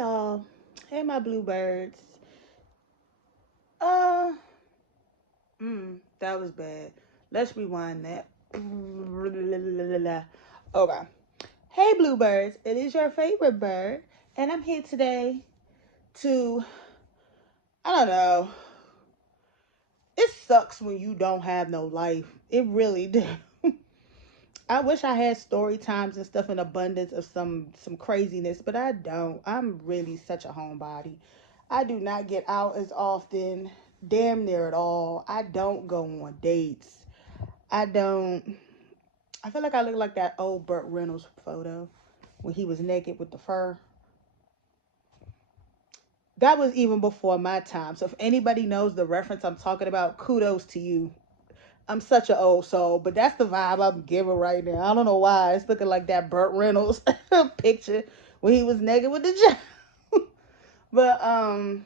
y'all. Hey my bluebirds. Uh that was bad. Let's rewind that. Okay. Hey bluebirds, it is your favorite bird, and I'm here today to I don't know. It sucks when you don't have no life. It really do. I wish I had story times and stuff in abundance of some craziness, but I don't. I'm really such a homebody. I do not get out as often, damn near at all. I don't go on dates. I don't. I feel like I look like that old Burt Reynolds photo when he was naked with the fur. That was even before my time. So if anybody knows the reference I'm talking about, kudos to you. I'm such an old soul, but that's the vibe I'm giving right now. I don't know why. It's looking like that Burt Reynolds picture when he was naked with the jacket. But I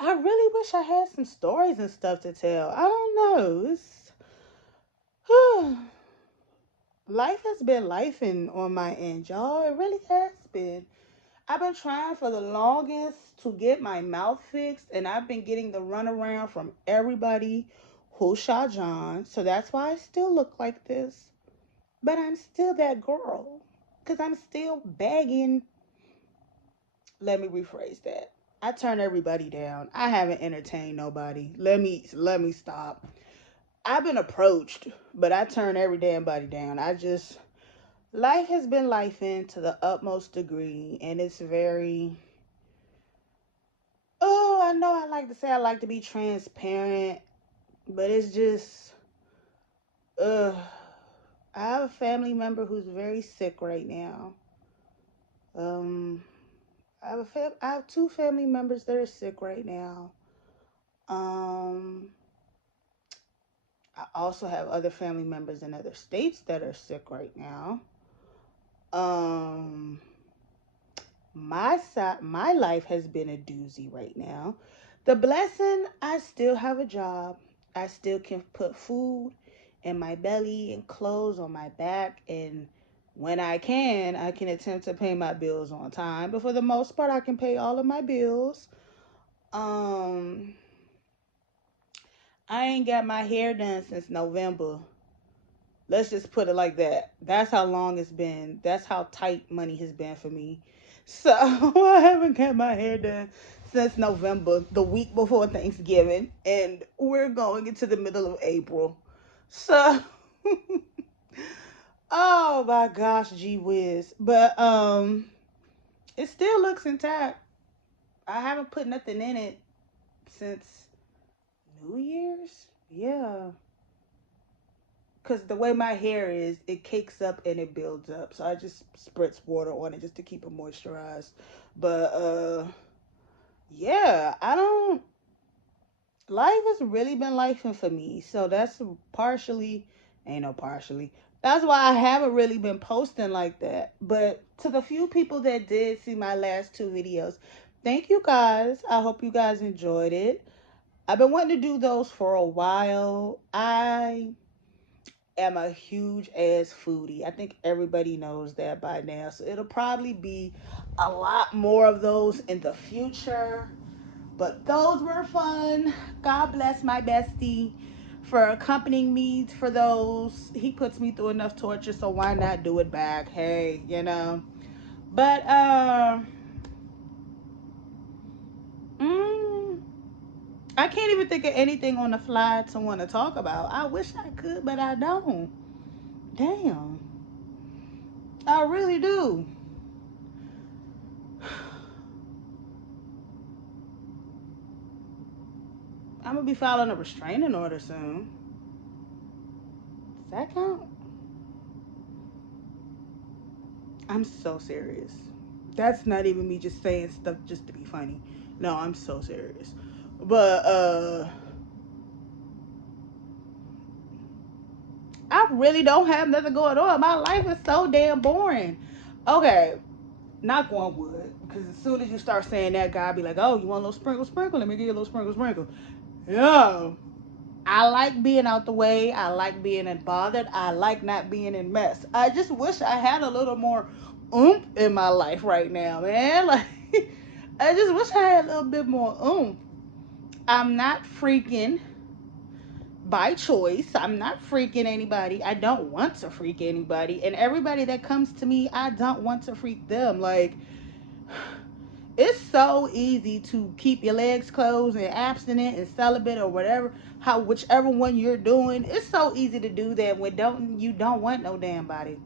really wish I had some stories and stuff to tell. I don't know. It's life has been lifing on my end, y'all. It really has been. I've been trying for the longest to get my mouth fixed, and I've been getting the runaround from everybody who shot John. So that's why I still look like this. But I'm still that girl. Because I'm still begging. Let me rephrase that. I turn everybody down. I haven't entertained nobody. Let me stop. I've been approached, but I turn every damn body down. Life has been lifing to the utmost degree, and it's very. Oh, I know I like to say I like to be transparent, but it's just. Ugh. I have a family member who's very sick right now. Um, I have two family members that are sick right now. Um, I also have other family members in other states that are sick right now. Um, my life has been a doozy right now. The blessing, I still have a job. I still can put food in my belly and clothes on my back, and when I can attempt to pay my bills on time. But for the most part, I can pay all of my bills. Um, I ain't got my hair done since November. Let's just put it like that. That's how long it's been. That's how tight money has been for me. So I haven't got my hair done since November, the week before Thanksgiving, and we're going into the middle of April. So oh my gosh, gee whiz. But it still looks intact. I haven't put nothing in it since New Year's. Yeah. Because the way my hair is, it cakes up and it builds up. So I just spritz water on it just to keep it moisturized. But yeah, I don't. Life has really been lifing for me. So that's partially, ain't no partially. That's why I haven't really been posting like that. But to the few people that did see my last two videos, thank you guys. I hope you guys enjoyed it. I've been wanting to do those for a while. I am a huge ass foodie. I think everybody knows that by now. So it'll probably be a lot more of those in the future. But those were fun. God bless my bestie for accompanying me for those. He puts me through enough torture, so why not do it back? Hey, you know. But mm, I can't even think of anything on the fly to want to talk about. I wish I could, but I don't. Damn. I really do. I'm gonna be filing a restraining order soon. Does that count? I'm so serious. That's not even me just saying stuff just to be funny. No, I'm so serious. But I really don't have nothing going on. My life is so damn boring. Okay, knock on wood. Because as soon as you start saying that, God be like, oh, you want a little sprinkle, sprinkle? Let me give you a little sprinkle, sprinkle. Yeah. I like being out the way. I like being in bothered. I like not being in mess. I just wish I had a little more oomph in my life right now, man. Like, I just wish I had a little bit more oomph. I'm not freaking by choice. I'm not freaking anybody. I don't want to freak anybody. And everybody that comes to me, I don't want to freak them. Like, it's so easy to keep your legs closed and abstinent and celibate or whatever, whichever one you're doing. It's so easy to do that when you don't want no damn body.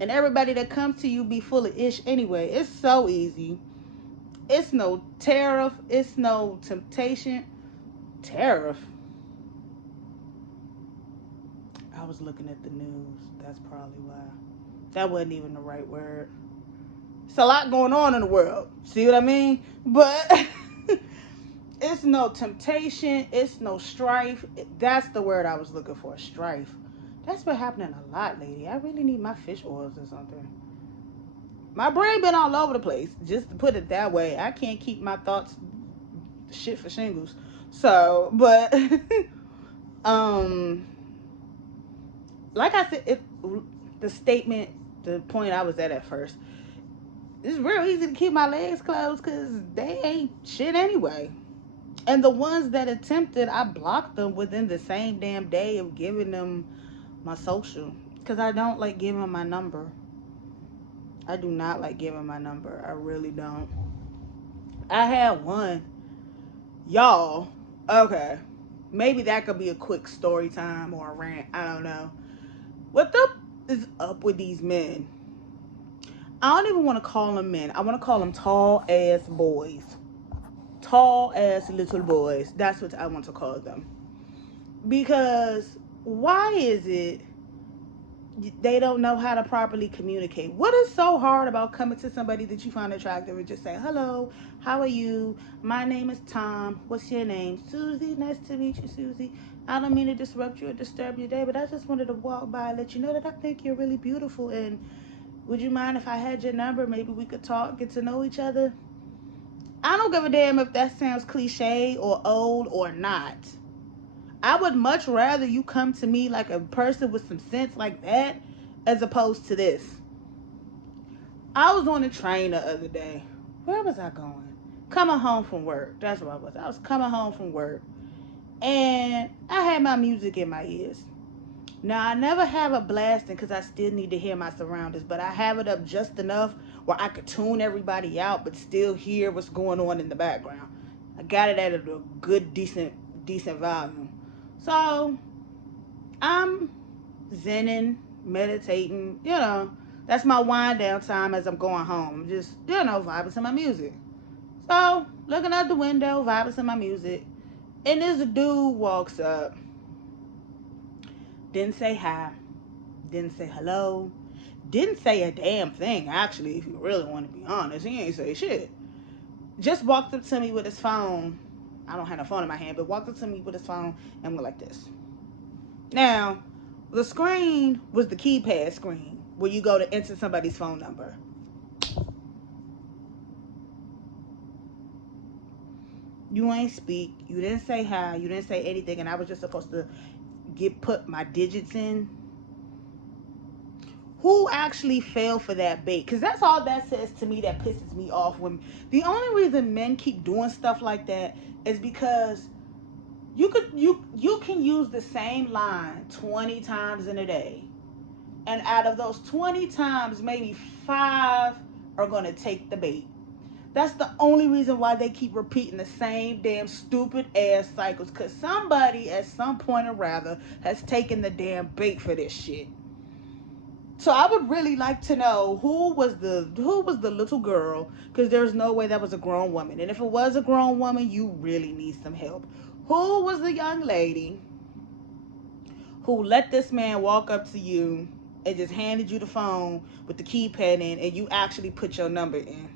And everybody that comes to you be full of ish anyway. It's so easy. It's no tariff. It's no temptation. Tariff. I was looking at the news. That's probably why. That wasn't even the right word. It's a lot going on in the world. See what I mean? But it's no temptation. It's no strife. That's the word I was looking for. Strife. That's been happening a lot lately. I really need my fish oils or something. My brain been all over the place. Just to put it that way. I can't keep my thoughts shit for shingles. So, but like I said, the point I was at first, it's real easy to keep my legs closed because they ain't shit anyway. And the ones that attempted, I blocked them within the same damn day of giving them my social. Because I don't like giving my number. I do not like giving my number. I really don't. I had one. Y'all. Okay. Maybe that could be a quick story time or a rant. I don't know. What the is up with these men? I don't even want to call them men. I want to call them tall ass boys. Tall ass little boys. That's what I want to call them. Because why is it they don't know how to properly communicate? What is so hard about coming to somebody that you find attractive and just say, hello, how are you? My name is Tom. What's your name? Susie. Nice to meet you, Susie. I don't mean to disrupt you or disturb your day, but I just wanted to walk by and let you know that I think you're really beautiful, and would you mind if I had your number? Maybe we could talk, get to know each other. I don't give a damn if that sounds cliche or old or not. I would much rather you come to me like a person with some sense like that as opposed to this. I was on a train the other day. Where was I going? Coming home from work. That's where I was. I was coming home from work. And I had my music in my ears. Now, I never have it blasting because I still need to hear my surroundings, but I have it up just enough where I could tune everybody out but still hear what's going on in the background. I got it at a good, decent volume. So, I'm zenning, meditating, that's my wind down time as I'm going home. Just, vibing to my music. So, looking out the window, vibing to my music. And this dude walks up. Didn't say hi. Didn't say hello. Didn't say a damn thing, actually, if you really want to be honest. He ain't say shit. Just walked up to me with his phone. I don't have a phone in my hand, but walked up to me with his phone and went like this. Now, the screen was the keypad screen where you go to enter somebody's phone number. You ain't speak. You didn't say hi. You didn't say anything, and I was just supposed to put my digits in. Who actually fell for that bait? Because that's all that says to me that pisses me off. When the only reason men keep doing stuff like that is because you can use the same line 20 times in a day, and out of those 20 times, maybe 5 are gonna take the bait. That's the only reason why they keep repeating the same damn stupid ass cycles. Because somebody at some point or rather has taken the damn bait for this shit. So I would really like to know who was the little girl, because there's no way that was a grown woman. And if it was a grown woman, you really need some help. Who was the young lady who let this man walk up to you and just handed you the phone with the keypad in, and you actually put your number in?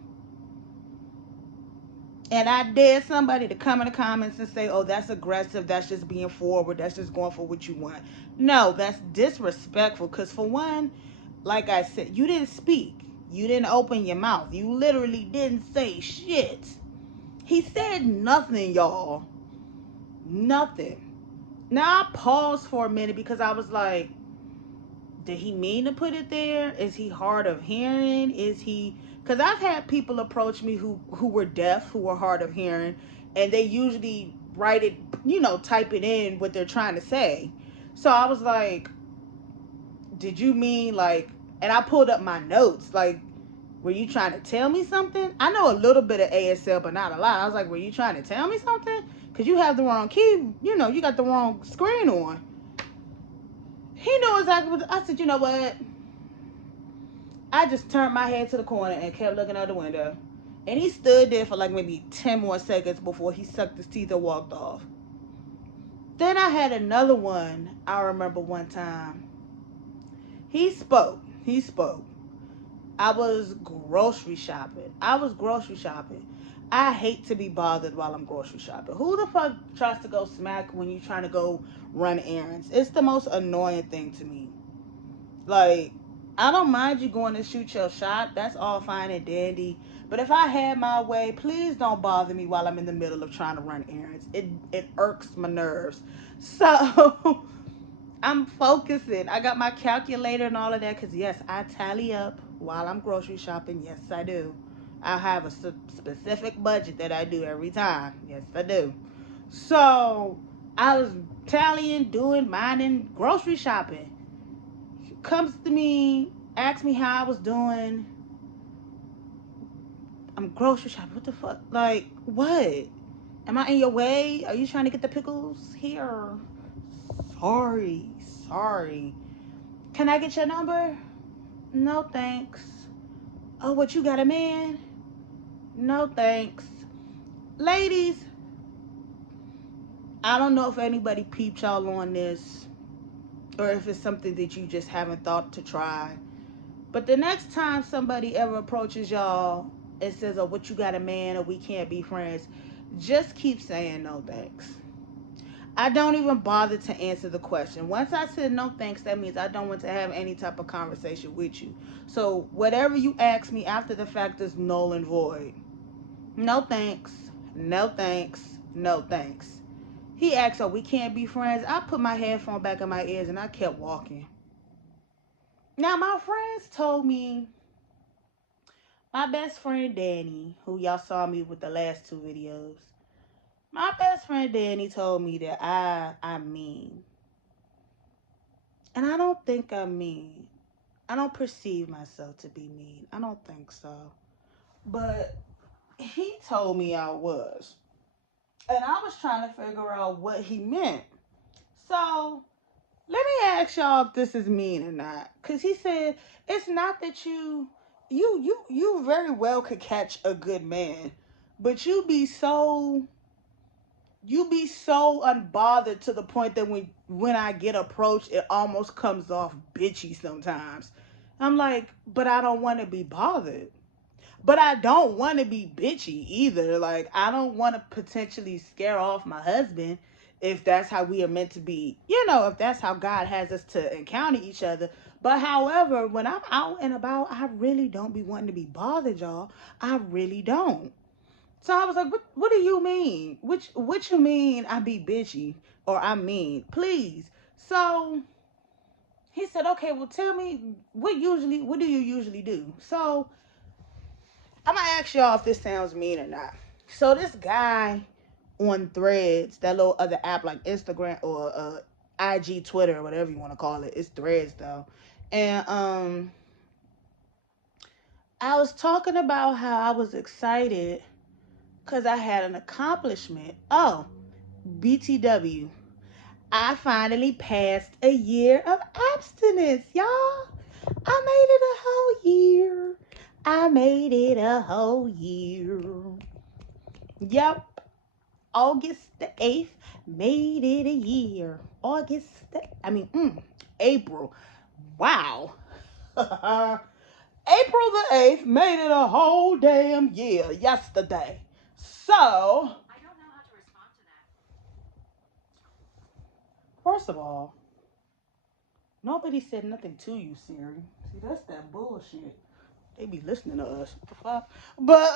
And I dare somebody to come in the comments and say, oh, that's aggressive, that's just being forward, that's just going for what you want. No, that's disrespectful, because for one, like I said, you didn't speak. You didn't open your mouth. You literally didn't say shit. He said nothing, y'all. Nothing. Now, I paused for a minute because I was like, Did he mean to put it there? Is he hard of hearing? Is he? Because I've had people approach me who were deaf, who were hard of hearing, and they usually write it, type it in what they're trying to say. So I was like, did you mean like? And I pulled up my notes. Like, were you trying to tell me something? I know a little bit of ASL, but not a lot. I was like, were you trying to tell me something? Because you have the wrong key. You got the wrong screen on. He knew exactly what. I said, you know what? I just turned my head to the corner and kept looking out the window. And he stood there for like maybe 10 more seconds before he sucked his teeth and walked off. Then I had another one. I remember one time. He spoke. He spoke. I was grocery shopping. I hate to be bothered while I'm grocery shopping. Who the fuck tries to go smack when you're trying to go run errands? It's the most annoying thing to me. Like, I don't mind you going to shoot your shot. That's all fine and dandy. But if I had my way, please don't bother me while I'm in the middle of trying to run errands. It irks my nerves. So I'm focusing. I got my calculator and all of that because, yes, I tally up while I'm grocery shopping. Yes, I do. I have a specific budget that I do every time. Yes, I do. So I was tallying, doing, minding, grocery shopping. Comes to me, asks me how I was doing. I'm grocery shopping. What the fuck? Like, what? Am I in your way? Are you trying to get the pickles here? Sorry. Sorry. Can I get your number? No, thanks. Oh, what, you got a man? No, thanks. Ladies, I don't know if anybody peeped y'all on this or if it's something that you just haven't thought to try. But the next time somebody ever approaches y'all and says, oh, what, you got a man, or we can't be friends, just keep saying no thanks. I don't even bother to answer the question. Once I said no thanks, that means I don't want to have any type of conversation with you. So whatever you ask me after the fact is null and void. No thanks. No thanks. No thanks. He asked, oh, we can't be friends. I put my headphone back in my ears and I kept walking. Now, my friends told me, my best friend Danny, who y'all saw me with the last two videos, my best friend Danny told me that I'm mean. And I don't think I'm mean. I don't perceive myself to be mean. I don't think so. But he told me I was. And I was trying to figure out what he meant. So let me ask y'all if this is mean or not. Because he said, it's not that you very well could catch a good man. But you be so unbothered to the point that when I get approached, it almost comes off bitchy sometimes. I'm like, but I don't want to be bothered. But I don't want to be bitchy either. Like, I don't want to potentially scare off my husband if that's how we are meant to be, if that's how God has us to encounter each other. But however, when I'm out and about, I really don't be wanting to be bothered, y'all. I really don't. So I was like, what do you mean? What you mean I be bitchy or I mean? Please. So he said, okay, well, tell me what do you usually do? So I'm gonna ask y'all if this sounds mean or not. So this guy on Threads, that little other app like Instagram or IG, Twitter, or whatever you want to call it. It's Threads though. And I was talking about how I was excited because I had an accomplishment. Oh, BTW. I finally passed a year of abstinence, y'all. I made it a whole year. I made it a whole year. Yep. August the 8th made it a year. April. Wow. April the 8th made it a whole damn year yesterday. So, I don't know how to respond to that. First of all, nobody said nothing to you, Siri. See, that's that bullshit. They be listening to us. What the fuck? But,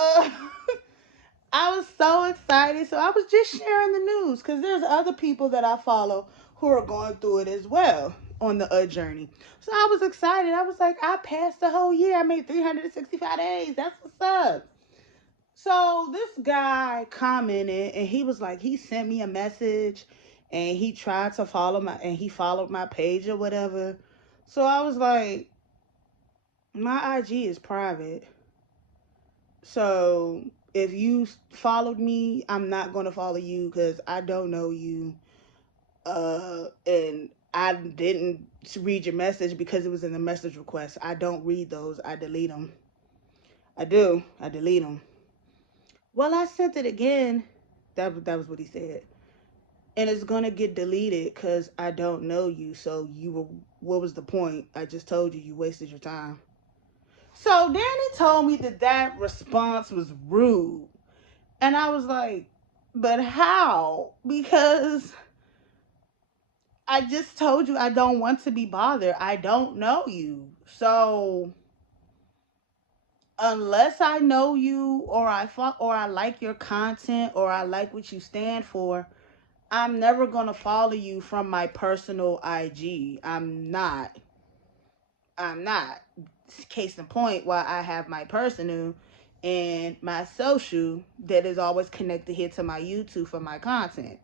I was so excited. So I was just sharing the news because there's other people that I follow who are going through it as well on the journey. So I was excited. I was like, I passed the whole year. I made 365 days. That's what's up. So this guy commented and he was like, he sent me a message and he tried to follow my, and he followed my page or whatever. So I was like, my IG is private. So if you followed me, I'm not going to follow you because I don't know you. And I didn't read your message because it was in the message request. I don't read those. I delete them. I do. I delete them. Well, I sent it again. That was what he said. And it's gonna get deleted because I don't know you. So you were. What was the point? I just told you you wasted your time. So then he told me that that response was rude, and I was like, but how? Because I just told you I don't want to be bothered. I don't know you. So unless I know you or I like your content or I like what you stand for, I'm never going to follow you from my personal IG. I'm not. I'm not. Case in point, why I have my personal and my social that is always connected here to my YouTube for my content.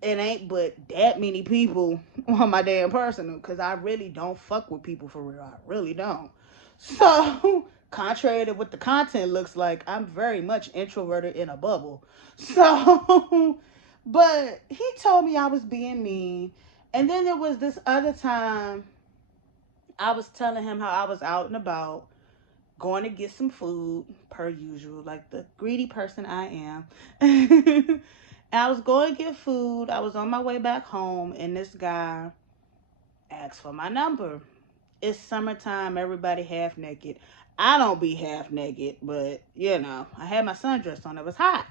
It ain't but that many people on my damn personal because I really don't fuck with people for real. I really don't. So, contrary to what the content looks like, I'm very much introverted in a bubble. So, but he told me I was being mean. And then there was this other time I was telling him how I was out and about going to get some food per usual, like the greedy person I am. And I was going to get food. I was on my way back home, and this guy asked for my number. It's summertime, everybody half naked. I don't be half naked, but you know, I had my sundress on. It was hot.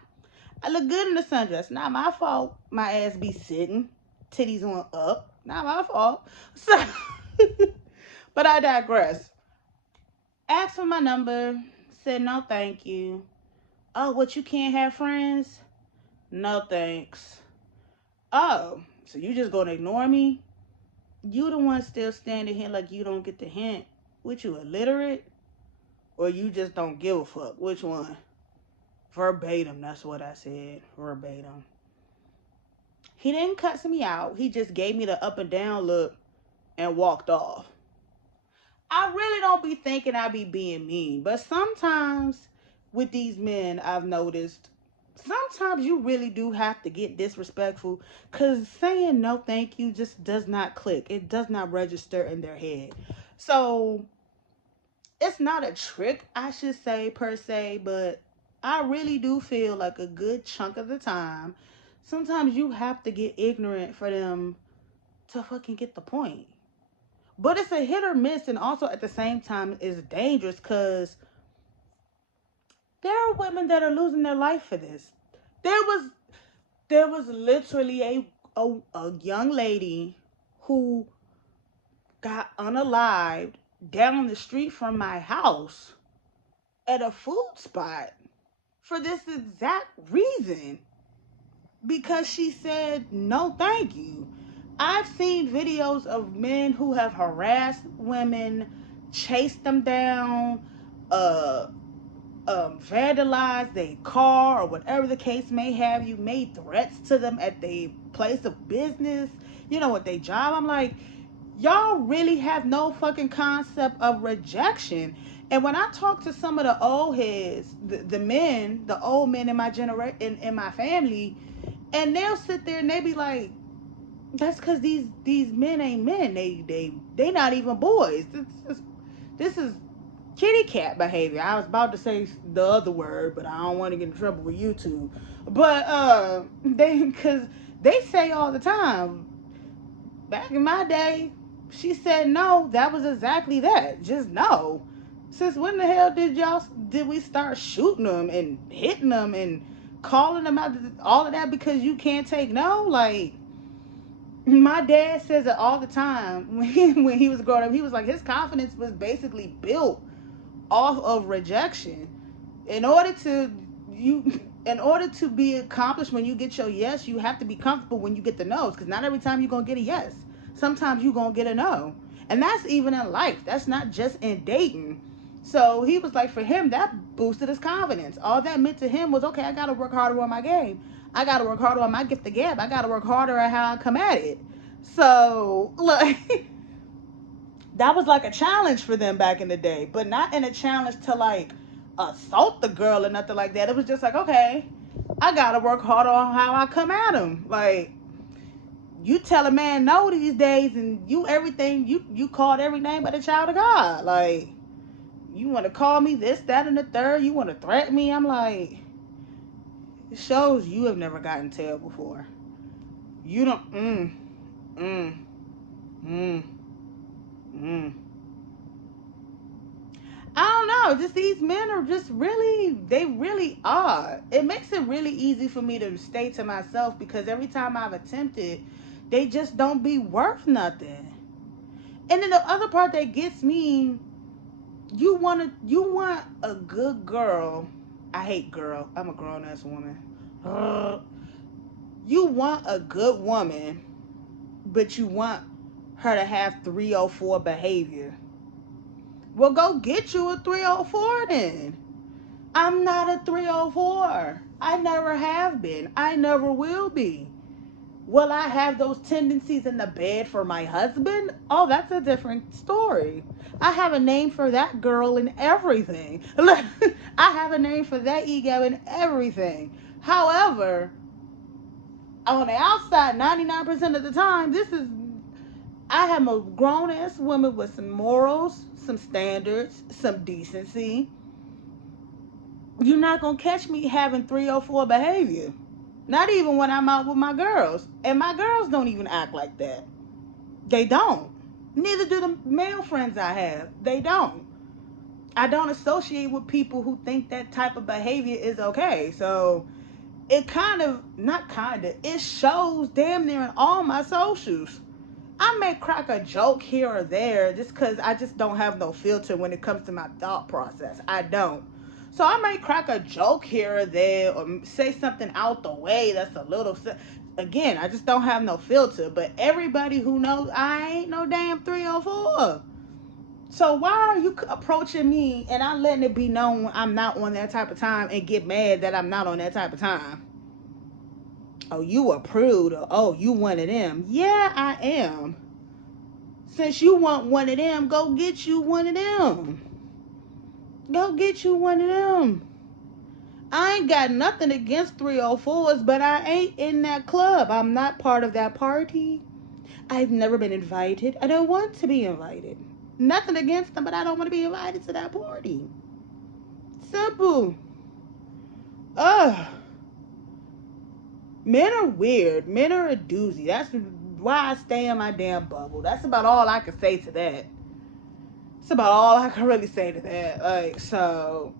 I look good in the sundress. Not my fault. My ass be sitting, titties on up. Not my fault. So, but I digress. Asked for my number. Said no, thank you. Oh, what, you can't have friends? No thanks. Oh, so you just gonna ignore me? You the one still standing here like you don't get the hint. What, you illiterate? Or you just don't give a fuck? Which one? Verbatim, that's what I said. Verbatim. He didn't cuss me out. He just gave me the up and down look and walked off. I really don't be thinking I be being mean, but sometimes with these men, I've noticed sometimes you really do have to get disrespectful because saying no thank you just does not click. It does not register in their head. So it's not a trick, I should say, per se, but I really do feel like a good chunk of the time, sometimes you have to get ignorant for them to fucking get the point. But it's a hit or miss, and also at the same time, it's dangerous because there are women that are losing their life for this. There was there was literally a young lady who got unalived down the street from my house at a food spot for this exact reason because she said no thank you. I've seen videos of men who have harassed women, chased them down, uh vandalized their car or whatever the case may have, you made threats to them at their place of business, you know, at their job. I'm like, y'all really have no fucking concept of rejection. And when I talk to some of the old heads, the men, the old men in my generation, in my family, and they'll sit there and they be like, that's because these men ain't men. They not even boys. This is kitty cat behavior. I was about to say the other word, but I don't want to get in trouble with YouTube. But because they say all the time, back in my day, she said no. That was exactly that. Just no. Since when the hell did we start shooting them and hitting them and calling them out? All of that because you can't take no. Like, my dad says it all the time when he was growing up. He was like, his confidence was basically built off of rejection. In order to in order to be accomplished when you get your yes, you have to be comfortable when you get the no's, because not every time you're gonna get a yes. sometimes you gonna get a no. And that's even in life. That's not just in dating. So he was like, for him, that boosted his confidence. All that meant to him was, okay, I gotta work harder on my game. I gotta work harder on my gift the gab. I gotta work harder at how I come at it. So, like, that was like a challenge for them back in the day, but not in a challenge to like assault the girl or nothing like that. It was just like, okay, I gotta work harder on how I come at him. Like, you tell a man no these days, and you everything you called every name but a child of God. Like, you want to call me this, that, and the third. You want to threaten me. I'm like, it shows you have never gotten tail before. You don't. Mm, mm, mm. I don't know. Just these men are just really, they really are. It makes it really easy for me to stay to myself because every time I've attempted, they just don't be worth nothing. And then the other part that gets me, you want a good girl. I hate girl. I'm a grown ass woman. You want a good woman, but you want her to have 304 behavior. Well, go get you a 304 then. I'm not a 304. I never have been. I never will be. Will I have those tendencies in the bed for my husband? Oh, that's a different story. I have a name for that girl and everything. I have a name for that ego and everything. However, on the outside, 99% of the time, I am a grown ass woman with some morals, some standards, some decency. You're not going to catch me having 304 behavior. Not even when I'm out with my girls. And my girls don't even act like that. They don't. Neither do the male friends I have. They don't. I don't associate with people who think that type of behavior is okay. So it it shows damn near in all my socials. I may crack a joke here or there just because I just don't have no filter when it comes to my thought process. I don't. So I may crack a joke here or there or say something out the way that's a little... Again, I just don't have no filter. But everybody who knows I ain't no damn 304. So why are you approaching me and I'm letting it be known I'm not on that type of time and get mad that I'm not on that type of time? Oh, you a prude. Or, oh, you one of them. Yeah, I am. Since you want one of them, go get you one of them. Go get you one of them. I ain't got nothing against 304s, but I ain't in that club. I'm not part of that party. I've never been invited. I don't want to be invited. Nothing against them, but I don't want to be invited to that party. Simple. Ugh. Men are weird. Men are a doozy. That's why I stay in my damn bubble. That's about all I can say to that. That's about all I can really say to that. Like, so.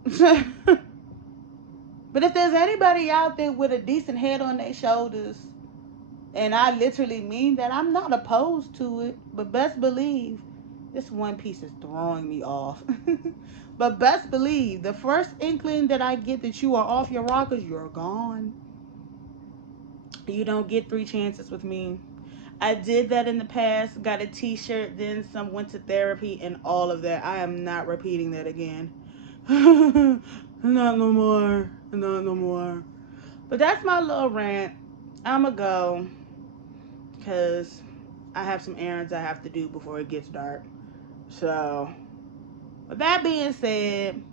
But if there's anybody out there with a decent head on their shoulders, and I literally mean that, I'm not opposed to it. But best believe, this one piece is throwing me off. But best believe, the first inkling that I get that you are off your rockers, you're gone. You don't get 3 chances with me. I did that in the past, got a t-shirt, then some, went to therapy and all of that. I am not repeating that again. Not no more. Not no more. But that's my little rant. I'ma go because I have some errands I have to do before it gets dark. So, with that being said,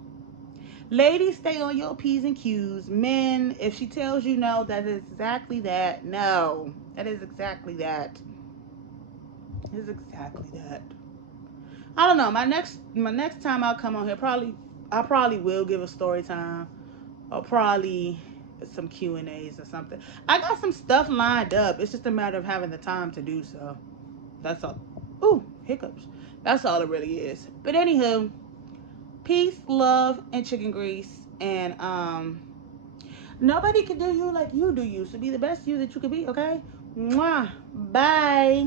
ladies, stay on your P's and Q's. Men, if she tells you no, that is exactly that. No. That is exactly that. It is exactly that. I don't know. My next time I'll come on here, I probably will give a story time. Or probably some Q&As or something. I got some stuff lined up. It's just a matter of having the time to do so. That's all. Ooh, hiccups. That's all it really is. But anywho, peace, love, and chicken grease. And nobody can do you like you do you. So be the best you that you can be, okay? Mwah. Bye.